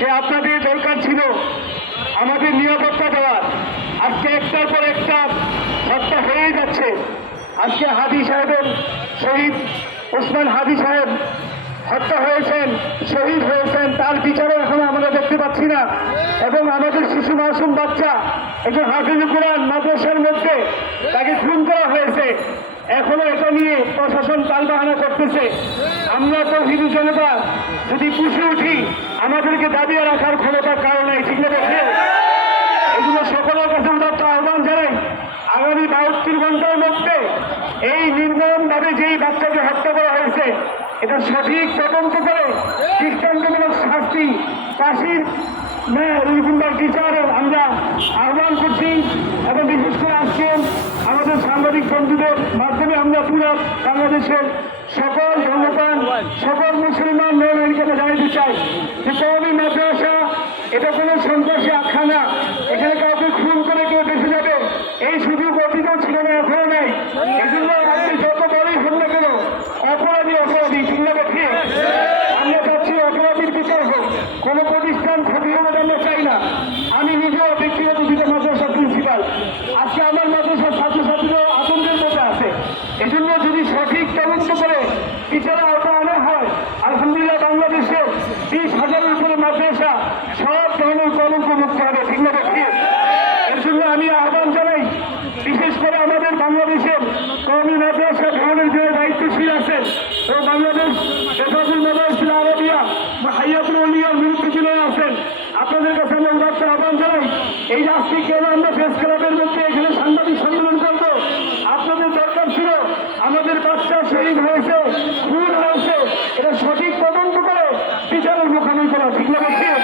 যে আপনাদের দরকার ছিল আমাদের নিরাপত্তা দেওয়ার। আজকে একটার পর একটা হত্যা হয়েই যাচ্ছে। আজকে হাদি সাহেবের শহীদ ওসমান হাদি সাহেব হত্যা হয়েছেন, শহীদ হয়েছেন, তার বিচারও এখন আমরা দেখতে পাচ্ছি না। এবং আমাদের শিশু মাসুম বাচ্চা একজন হাফিজুল কোরআন মাদ্রাসার মধ্যে তাকে খুন করা হয়েছে, এখনো এটা নিয়ে প্রশাসন টালবাহানা করতেছে। আমরা তো হিন্দু জনতা যদি পুষে উঠি, আমাদেরকে দাবিয়ে রাখার ক্ষমতার কারণে ঠিক না দেখে এগুলো সকলের কাছে আমরা তো আহ্বান জানাই, আগামী 72 ঘন্টার মধ্যে এই নির্মমভাবে যেই বাচ্চাকে হত্যা করা হয়েছে এটা সঠিক তদন্ত করে দৃষ্টান্তমূলক শাস্তি, ফাঁসির এরকমবার বিচারও আমরা আহ্বান করছি। এবং বিশেষ করে আজকে আমাদের সাংবাদিক বন্ধুদের মাধ্যমে আমরা পুরো বাংলাদেশের সকল ধর্মপ্রাণ সকল মুসলমান মেয়েদেরকে জানাতে চাই যে কওমি মাদ্রাসা এটা কোনো সন্ত্রাসী আখ্যা না, এখানে কাউকে খুন করে কেউ বেঁচে যাবে এই সুযোগ অতীতও ছিল না, এখনো নেই। এজন্য আপনি যত বড়ই হন না কেন অপরাধী চিন্তা দেখি আমরা চাচ্ছি অপরাধীর বিচার হোক, কোনো প্রতিষ্ঠান ক্ষতি হবে আমরা চাই না। আমি নিজেও ব্যক্তিগত দুটো মাদ্রাসার প্রিন্সিপাল, আজকে আমার মাদ্রাসার ছাত্রছাত্রীরাও আতঙ্কের মধ্যে আছে। এজন্য যদি সঠিক তদন্ত করে বিচারে আওতা আনা হয়, আলহামদুলিল্লাহ বাংলাদেশে 20,000-এর উপরে মাদ্রাসা সব ধরনের কলঙ্ক মুক্ত হবে, ঠিক না দেখি। এর জন্য আমি আহ্বান জানাই, বিশেষ করে আমাদের বাংলাদেশের কওমি মাদ্রাসা ধরনের যে দায়িত্বশীল আছেন ও বাংলাদেশ হেফাজুল মাদ্রাসাতুল আরাবিয়া হাইয়াতুল আউলিয়ার মুরব্বিরা আছেন, আপনাদের কাছে আমি একটা আহ্বান জানাই, এই যে আজকে কেন আমরা প্রেস ক্লাবের মধ্যে এখানে সাংবাদিক সম্মেলন করব, আপনাদের দরকার ছিল আমাদের বাচ্চা শহীদ হয়েছে, খুন হয়েছে, এটা সঠিক তদন্ত করে বিচারের মুখোমুখি করা, ঠিক না ঠিক।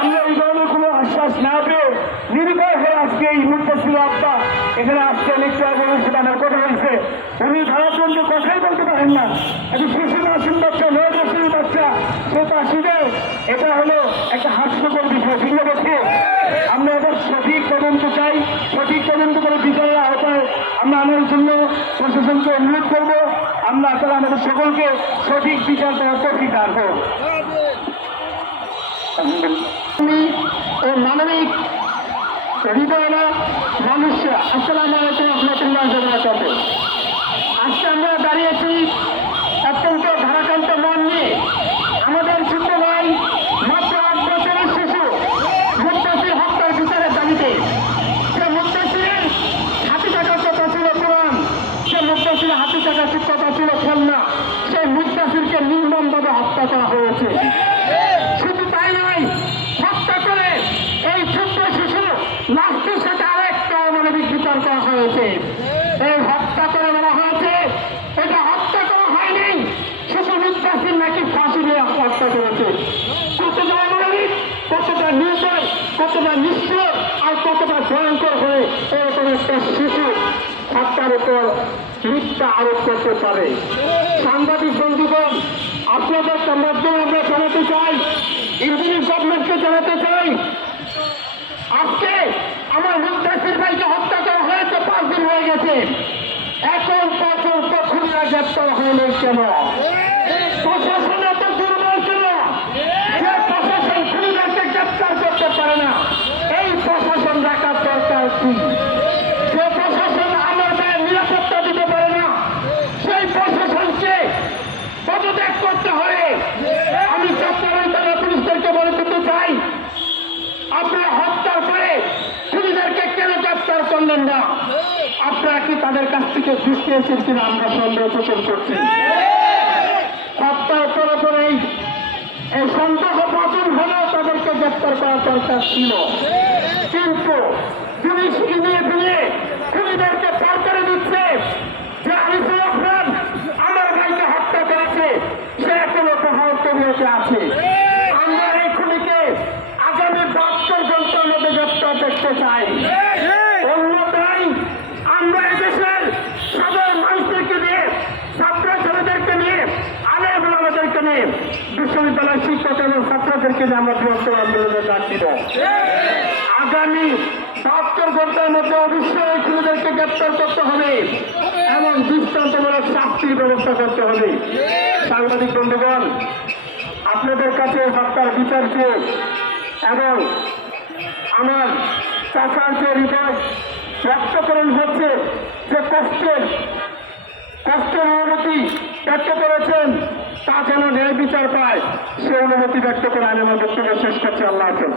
আমরা এই ধরনের কোনো আশ্বাস না পেয়ে নির্ভয় হয়ে আজকে এই মুর্তসিল আব্বা এখানে আসছেন, একটু আগে সেখানের কথা হয়েছে, উনি ধারাচন্দ্র কথাই বলতে পারেন না, একটা শিশু মাসুম বাচ্চা 9 বছরের বাচ্চা সে পাশিতে, এটা হলো একটা হাস্যকর বিষয়, ঠিক না দেখে। আমরা এবার সঠিক তদন্ত চাই, সঠিক তদন্ত করে বিচারের আওতায় আমরা আনার জন্য প্রশাসনকে অনুরোধ করবো। আমরা আসলে আমাদের সকলকে সঠিক বিচার দেওয়ার তৌফিক দান হোক। মানবিক হৃদয়রা মানুষরা আসসালামু আলাইকুম রহমতুল্লাহ বারাকাতুহু। আজকে আমরা দাঁড়িয়েছি অত্যন্ত ধারাকান্ত মন নিয়ে, আমাদের ছোট ভাই মাত্র 8 বছরের শিশু মুত্তাসির হত্যার বিচারের দাবিতে। সে মুত্তাসিরের হাতে থাকা কথা ছিল কোরআন, সে মুত্তাসিরের হাতে থাকা কথা ছিল খেলনা, সেই মুত্তাসিরকে নির্মমভাবে হত্যা করা হয়েছে। শুধু তাই নয়, হত্যা করে এই ছোট্ট শিশু লাশের সাথে আরেকটা অমানবিক বিচার করা হয়েছে। এই হত্যা করে বলা হয়েছে এটা হত্যা করা হয়নি, শিশু মুত্তাসির নাকি ফাঁসি দিয়ে হত্যা করেছে। কতটা অমানবিক, কতটা নির্দয়, কতটা নিষ্ঠুর আর কতটা ভয়ঙ্কর হয়ে এরকম একটা শিশু হত্যার উপর মিথ্যা আরোপ করতে পারে। সাংবাদিক বন্ধুগণ, আপনাদের মাধ্যমে আমরা জানাতে চাই, ইন্ডিয়ান গভর্নমেন্টকে জানাতে চাই, আজকে আমার মুত্তাসির ভাইকে হত্যা করা হয়েছে, 5 দিন হয়ে গেছে, এখন পর্যন্ত খুনিরা গ্রেপ্তার হয়নি কেন? প্রশাসন এত দুর্বল কেন যে প্রশাসন খুনিদেরকে গ্রেপ্তার করতে পারে না? এই প্রশাসন রাখার দরকার কি? যে প্রশাসন আমার গায়ে নিরাপত্তা দিতে পারে না, সেই প্রশাসনকে পদত্যাগ করতে হবে। আমি চট্টগ্রাম থানা পুলিশদেরকে বলে দিতে চাই, আপনারা হত্যার পরে খুনিদেরকে কেন গ্রেপ্তার করলেন না? আপনারা কি তাদের কাছ থেকে ঘুষ পেয়েছেন কিনা আমরা সন্দেহ পোষণ করছি। হত্যার পরে পরেই এই সন্দেহ পতন হলেও তাদেরকে গ্রেপ্তার করার দরকার ছিল, কিন্তু পুলিশ নিয়ে দিয়ে খুনিদেরকে পার করে দিচ্ছে যে আরিফুল রহমান আমার ভাইকে হত্যা করেছে, সে এখনো প্রভাব তবিয়তে আছে। আমরা এই খুনিকে আগামী 72 ঘন্টার মধ্যে গ্রেপ্তার দেখতে চাই, অন্যথায় আমরা এদেশের সাধারণ মানুষদেরকে নিয়ে, ছাত্র ছেলেদেরকে নিয়ে, আলেম ওলামাদেরকে নিয়ে, বিশ্ববিদ্যালয়ের শিক্ষক এবং ছাত্রদেরকে নিয়ে আমরা বৃহত্তর আন্দোলনে ডাক দিব। আগামী 72 ঘন্টার মধ্যে অবশ্যই খুনিদেরকে গ্রেপ্তার করতে হবে এবং দৃষ্টান্তমূলক শাস্তির ব্যবস্থা করতে হবে। সাংবাদিক বন্ধুগণ, আপনাদের কাছে হত্যার বিচার চেয়ে এবং আমার চাচার যে হৃদয় ব্যক্তকরণ হচ্ছে, যে কষ্টের অনুমতি ব্যক্ত করেছেন, তা যেন ন্যায় বিচার পায়, সে অনুমতি ব্যক্ত করে আমি আমার বক্তব্য শেষ করছি। আল্লাহ হাফেজ।